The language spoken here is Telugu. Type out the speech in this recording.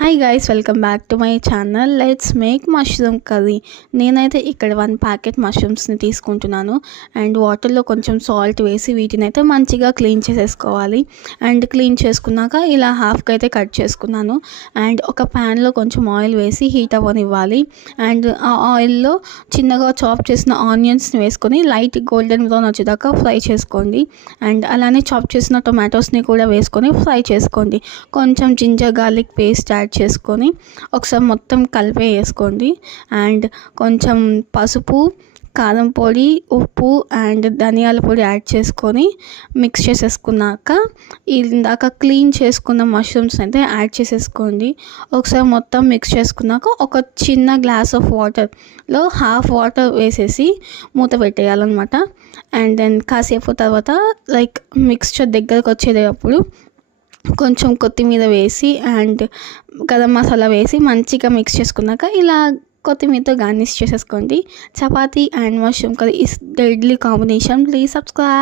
Hi guys, welcome back to my channel. Let's make mushroom curry. నేనైతే ఇక్కడ 1 ప్యాకెట్ మష్రూమ్స్ని తీసుకుంటున్నాను అండ్ వాటర్లో కొంచెం సాల్ట్ వేసి వీటిని అయితే మంచిగా క్లీన్ చేసేసుకోవాలి. అండ్ క్లీన్ చేసుకున్నాక ఇలా హాఫ్కి అయితే కట్ చేసుకున్నాను. అండ్ ఒక ప్యాన్లో కొంచెం ఆయిల్ వేసి హీట్ అవ్వనివ్వాలి. అండ్ ఆ ఆయిల్లో చిన్నగా చాప్ చేసిన ఆనియన్స్ని వేసుకొని లైట్ గోల్డెన్ బ్రౌన్ వచ్చేదాకా ఫ్రై చేసుకోండి. అండ్ అలానే చాప్ చేసిన టొమాటోస్ని కూడా వేసుకొని ఫ్రై చేసుకోండి. కొంచెం జింజర్ గార్లిక్ పేస్ట్ యాడ్ చేసుకొని ఒకసారి మొత్తం కలిపి వేసుకోండి. అండ్ కొంచెం పసుపు, కారం పొడి, ఉప్పు అండ్ ధనియాల పొడి యాడ్ చేసుకొని మిక్స్ చేసేసుకున్నాక ఇందాక క్లీన్ చేసుకున్న మష్రూమ్స్ అయితే యాడ్ చేసేసుకోండి. ఒకసారి మొత్తం మిక్స్ చేసుకున్నాక ఒక చిన్న గ్లాస్ ఆఫ్ వాటర్లో హాఫ్ వాటర్ వేసేసి మూత పెట్టేయాలన్నమాట. అండ్ దెన్ కాసేపు తర్వాత మిక్స్చర్ దగ్గరకు వచ్చేటప్పుడు కొంచెం కొత్తిమీర వేసి అండ్ గరం మసాలా వేసి మంచిగా మిక్స్ చేసుకున్నాక ఇలా కొత్తిమీరతో గార్నిష్ చేసేసుకోండి. Chapati and mushroom curry is deadly combination. Please subscribe.